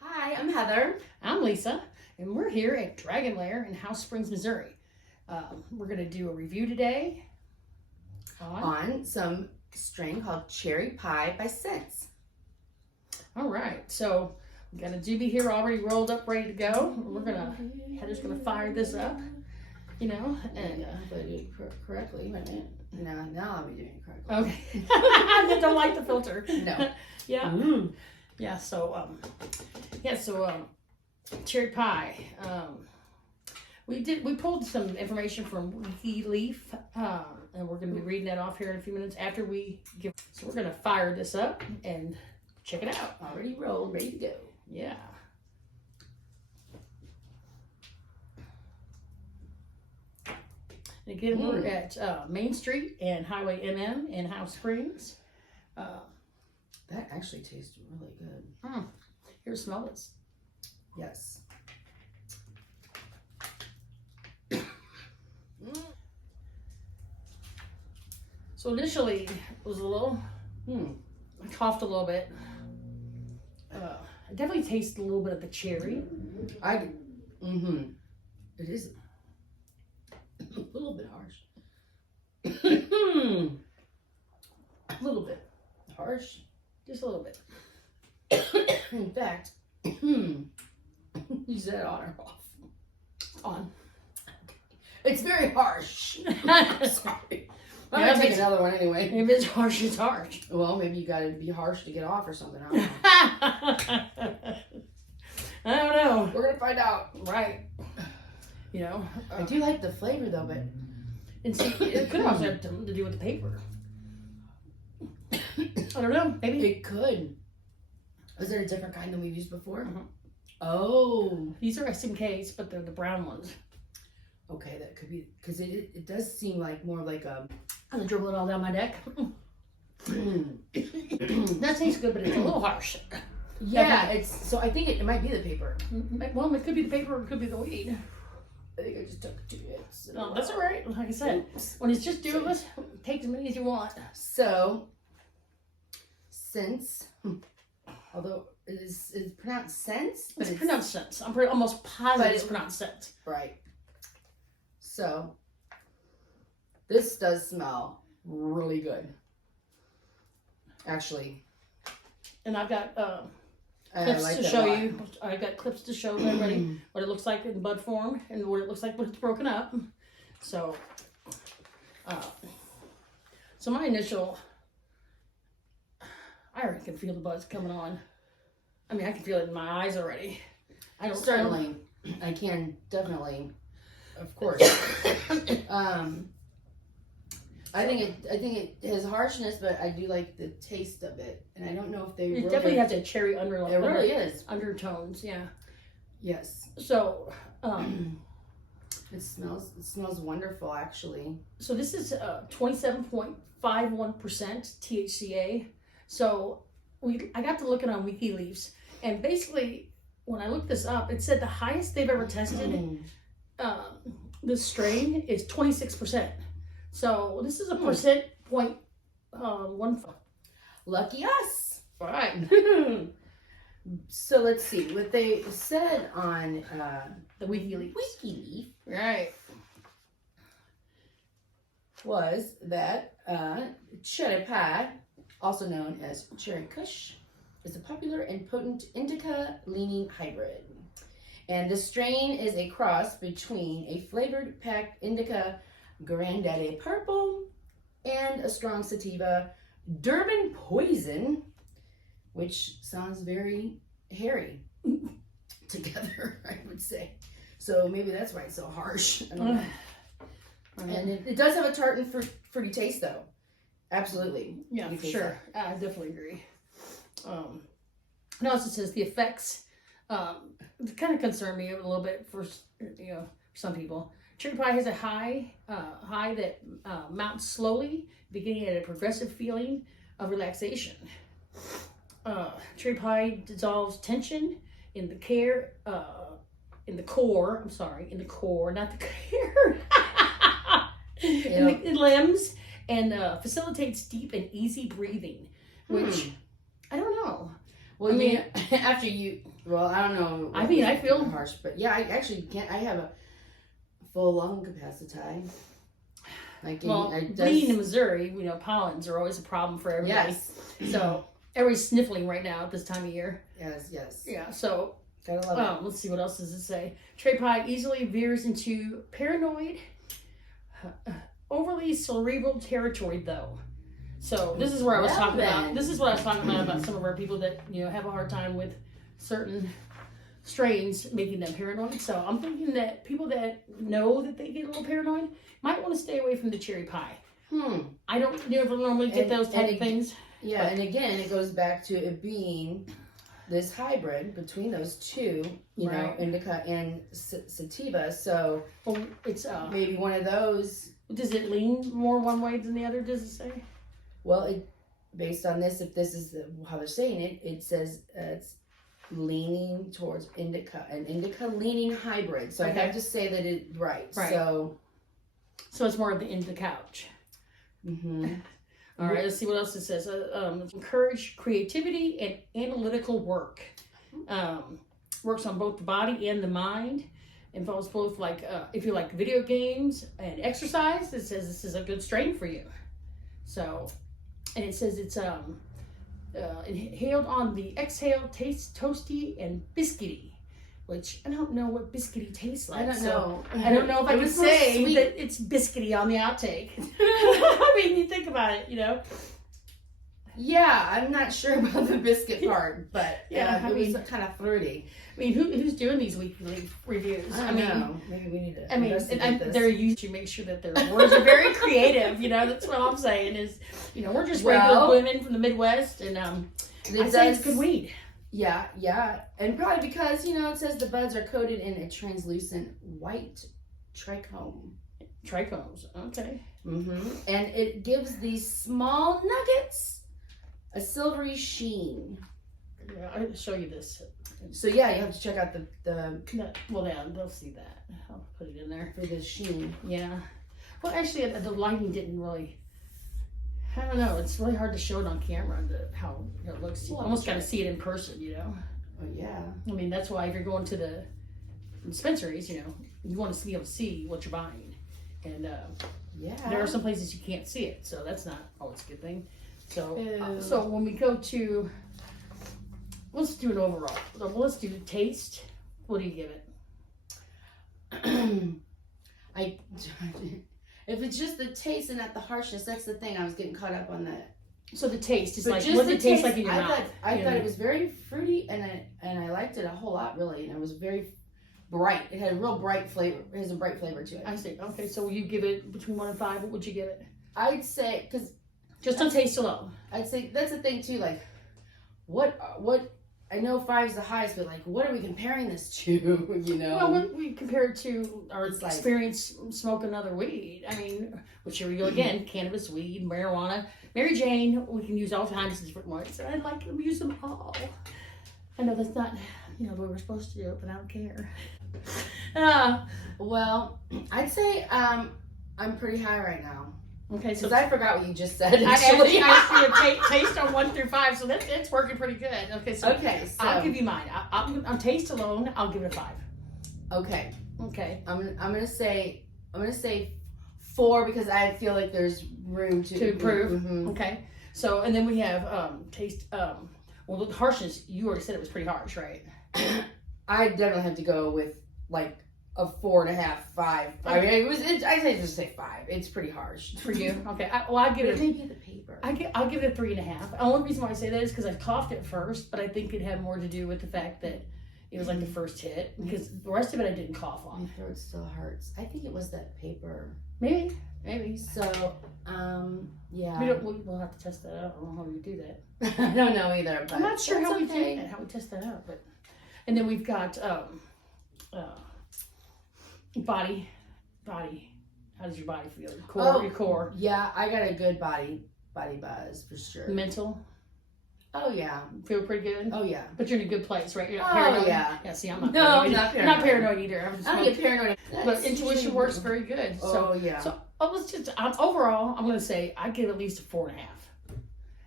Hi, I'm Heather. I'm Lisa, and we're here at Dragon Lair in House Springs, Missouri. We're going to do a review today On some strain called Cherry Pie by Sense. All right, so we got a doobie here already rolled up, ready to go. Heather's gonna fire this up, and If I do it correctly, wait a minute. Now I'll be doing it correctly. okay. I don't like the filter. No. Yeah. Mm. Yeah. So cherry pie. We pulled some information from WikiLeaf, and we're gonna be reading that off here in a few minutes after we give. So we're gonna fire this up and check it out. Already rolled, ready to go. Yeah. And again, we're at Main Street and Highway MM in House Springs. That actually tastes really good. Here, smell this. Yes. So initially, it was a little, I coughed a little bit. It definitely tastes a little bit of the cherry. It is a little bit harsh. A little bit. Harsh? Just a little bit. In fact, you said it on or off? On. It's very harsh. Sorry. I'm Yeah, gonna take another one anyway. If it's harsh, it's harsh. Well, maybe you gotta be harsh to get off or something. I don't know. I don't know. We're gonna find out. Right. I do like the flavor though, but And see, it could also have to do with the paper. I don't know. Maybe. it could. Is there a different kind than we've used before? Mhm. Oh, These are SMKs, but they're the brown ones. okay, that could be because it does seem like more like a. I'm gonna dribble it all down my deck. That tastes good, but it's a little harsh. Yeah, it's so. I think it might be the paper. Well, it could be the paper, or it could be the weed. I think I just took 2 hits. No, that's all right. Like I said, when it's just two of us, take as many as you want. So, since, although it is pronounced sense, but It's pronounced sense. I'm almost positive it's pronounced sense. right. So, this does smell really good. Actually, And I've got I clips like to that a show lot. you. I've got clips to show everybody what it looks like in bud form and what it looks like when it's broken up. So, so my initial, I already can feel the buds coming on. I mean, I can feel it in my eyes already. Certainly, I can definitely, of course. I think it has harshness, but I do like the taste of it, and I don't know if they It really definitely has a cherry undertone. It really is. Undertones, yeah. Yes. So, It smells wonderful, actually. so this is 27.51% THCA. So I got to looking on WikiLeaf, and basically when I looked this up, it said the highest they've ever tested this strain is 26%. So this is a percent point 1. Lucky us. All right. So let's see what they said on The WikiLeaf. WikiLeaf Right. was that cherry pie, also known as cherry kush, is a popular and potent indica-leaning hybrid. And the strain is a cross between a flavored packed indica Granddaddy Purple and a strong sativa Durban Poison, which sounds very hairy together, I would say. So maybe that's why it's so harsh. I don't know. And it does have a tart and fruity taste, though. Absolutely. Yeah, for sure. I definitely agree. It also says the effects kind of concern me a little bit for some people. Cherry pie has a high that mounts slowly, beginning at a progressive feeling of relaxation. Cherry pie dissolves tension in the core, not the care. in the limbs, and facilitates deep and easy breathing, which I don't know. Well, I mean, after you, well, I don't know. I mean, I feel harsh, but yeah, I actually can't. I have a full lung capacity. Like, well, being in Missouri, you know, pollens are always a problem for everybody. Yes. So everybody's sniffling right now at this time of year. Yes. Yeah. So Gotta love it. let's see, what else does it say? Cherry pie easily veers into paranoid, overly cerebral territory, though. So this is where I was talking about. This is what I was talking about some of our people that, you know, have a hard time with certain strains making them paranoid. So I'm thinking that people that know that they get a little paranoid might want to stay away from the cherry pie. I don't never normally get those type of things. Yeah, and again, it goes back to it being this hybrid between those two, you know, indica and sativa. So it's maybe one of those. Does it lean more one way than the other? Does it say? Well, based on this, if this is how they're saying it, it says it's leaning towards indica, an indica leaning hybrid. So I have to say that it right. So it's more of the indica couch. All right, let's see what else it says. Encourage creativity and analytical work. Works on both the body and the mind. Involves both, like, if you like video games and exercise, it says this is a good strain for you. So, and it says it's inhaled on the exhale, tastes toasty and biscuity, which I don't know what biscuity tastes like. I don't know. I don't know if I would say sweet. that it's biscuity on the outtake. I mean, you think about it, you know. Yeah, I'm not sure about the biscuit part, but yeah, it was kind of fruity. I mean, who's doing these weekly reviews? I mean, know. Maybe we need to. I mean, they're used to make sure that their words are very creative. You know, that's what I'm saying is, you know, we're just regular women from the Midwest, and I say it's good weed. Yeah, and probably because, you know, it says the buds are coated in a translucent white trichome. Trichomes, okay. And it gives these small nuggets a silvery sheen. Yeah, I'll show you this. So yeah, you have to check out the well, yeah, they'll see that. I'll put it in there for the sheen. Yeah. Well, actually, the lighting didn't really. I don't know. It's really hard to show it on camera. How it looks. You almost got to see it in person. You know. Oh yeah. I mean, that's why if you're going to the dispensaries, you know, you want to be able to see what you're buying, and there are some places you can't see it, so that's not always a good thing. So, so when we go to, let's do an overall. Let's do the taste. What do you give it? If it's just the taste and not the harshness, that's the thing. I was getting caught up on that. So the taste is like, what does it taste like in your mouth? I thought it was very fruity, and I liked it a whole lot, really. And it was very bright. It had a real bright flavor. It has a bright flavor to it. I see. Okay, so you give it between 1 and 5. What would you give it? I'd say, because just on taste alone. I'd say that's the thing too. Like, what? I know 5 is the highest, but like, what are we comparing this to? You know. Well, we compare it to our experience smoking other weed. I mean, which here we go again: cannabis, weed, marijuana, Mary Jane. We can use all kinds of different ones. And I'd like to use them all. I know that's not, you know, the way we're supposed to do it, but I don't care. Well, I'd say I'm pretty high right now. Okay, so I forgot what you just said. I actually asked you a taste on 1 through 5, so it's working pretty good. Okay, so I'll give you mine. On taste alone, I'll give it a 5. Okay. Okay. I'm gonna say 4 because I feel like there's room to improve. Mm-hmm. Okay. So and then we have taste. Well, the harshness. You already said it was pretty harsh, right? I definitely have to go with like a 4.5, 5. I mean, I say just say 5. It's pretty harsh for you. Okay. I'll give it. Maybe the paper. I'll give it a 3.5. The only reason why I say that is because I coughed at first, but I think it had more to do with the fact that it was like the first hit, because the rest of it I didn't cough on. My throat still hurts. I think it was that paper. Maybe. So, yeah. We'll have to test that out. I don't know how we do that. I don't know either. But I'm not sure how we do that. How we test that out, but and then we've got body. How does your body feel? Your core. Yeah, I got a good body buzz for sure. Mental. Oh yeah. Feel pretty good? Oh yeah. But you're in a good place, right? You're not paranoid. Yeah. Yeah, see, I'm not paranoid. I'm not paranoid either. I don't get paranoid. But intuition works very good. Oh yeah. So let's just overall, I'm gonna say I give at least a 4.5.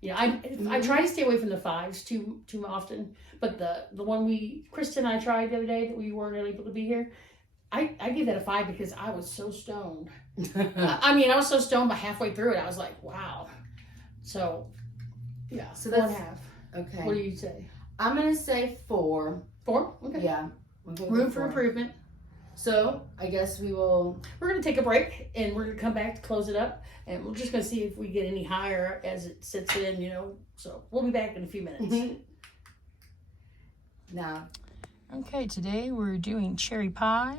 Yeah, I try to stay away from the 5s too often. But the one Kristen and I tried the other day that we weren't able to be here, I gave that a 5 because I was so stoned. I mean, I was so stoned, but halfway through it, I was like, wow. So, yeah, So 4.5. Okay. What do you say? I'm gonna say 4. 4? Okay. Yeah. We'll go with Room the for 4. improvement. So I guess we will. We're going to take a break and we're going to come back to close it up. And we're just going to see if we get any higher as it sits in, you know. So we'll be back in a few minutes. Now. Okay, today we're doing cherry pie.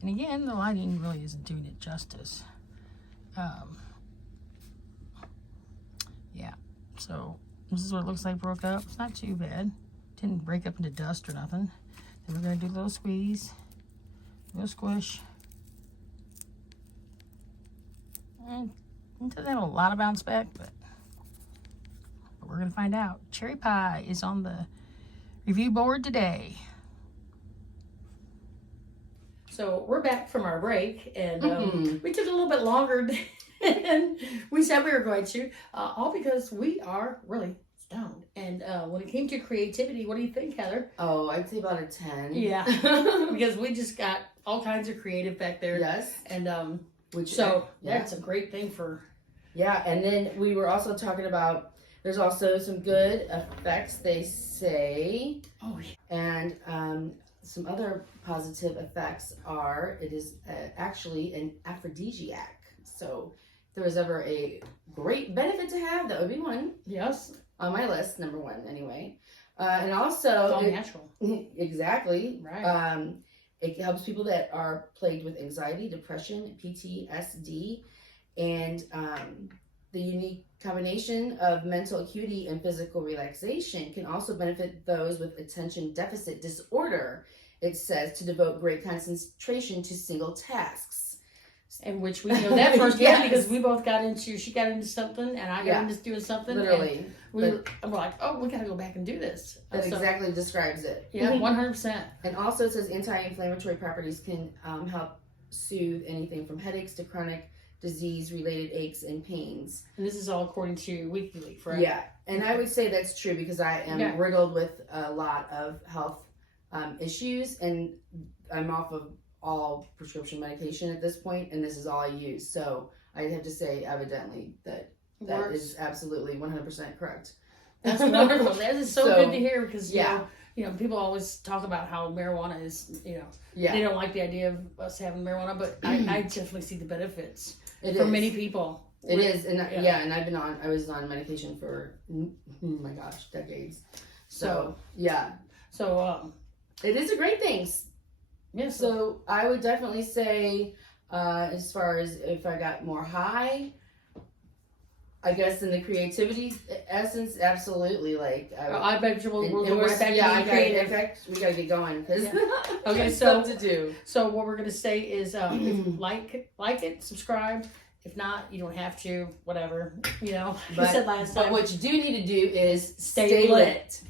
And again, the lighting really isn't doing it justice. Yeah, so this is what it looks like broke up. It's not too bad. Didn't break up into dust or nothing. Then we're going to do a little squeeze. A little squish. And it doesn't have a lot of bounce back, but we're going to find out. Cherry pie is on the review board today. So we're back from our break, and we took a little bit longer than we said we were going to, all because we are really stoned. And when it came to creativity, what do you think, Heather? Oh, I'd say about a 10. Yeah, because we just got all kinds of creative back there. Yes. And Which that's a great thing for. Yeah, and then we were also talking about there's also some good effects, they say. Oh, yeah. And some other positive effects are it is actually an aphrodisiac. So if there was ever a great benefit to have, that would be one. Yes. On my list, number 1 anyway. And also, It's all natural. Exactly. Right. It helps people that are plagued with anxiety, depression, PTSD, and the unique combination of mental acuity and physical relaxation can also benefit those with attention deficit disorder. It says to devote great concentration to single tasks. And which we know that firsthand Yes. because we both she got into something and I got into doing something. Literally. We're like, oh, we got to go back and do this. That exactly describes it. Yeah, 100%. And also it says anti-inflammatory properties can help soothe anything from headaches to chronic disease-related aches and pains. And this is all according to WikiLeaks, right? Yeah, and I would say that's true because I am riddled with a lot of health issues, and I'm off of all prescription medication at this point, and this is all I use. So I have to say, evidently, that is absolutely 100% correct. That's wonderful. That is so good to hear because you know, people always talk about how marijuana is, you know, they don't like the idea of us having marijuana, but I definitely see the benefits for many people. It is, and and I was on medication for oh my gosh, decades. So it is a great thing. Yeah. So I would definitely say, as far as if I got more high, I guess in the creativity essence, absolutely. Like I bet you we'll go right back to being creative. We gotta get going because okay, stuff to do. So what we're gonna say is, if you like it, subscribe. If not, you don't have to. Whatever, you know. But, I said last time. But what you do need to do is stay lit.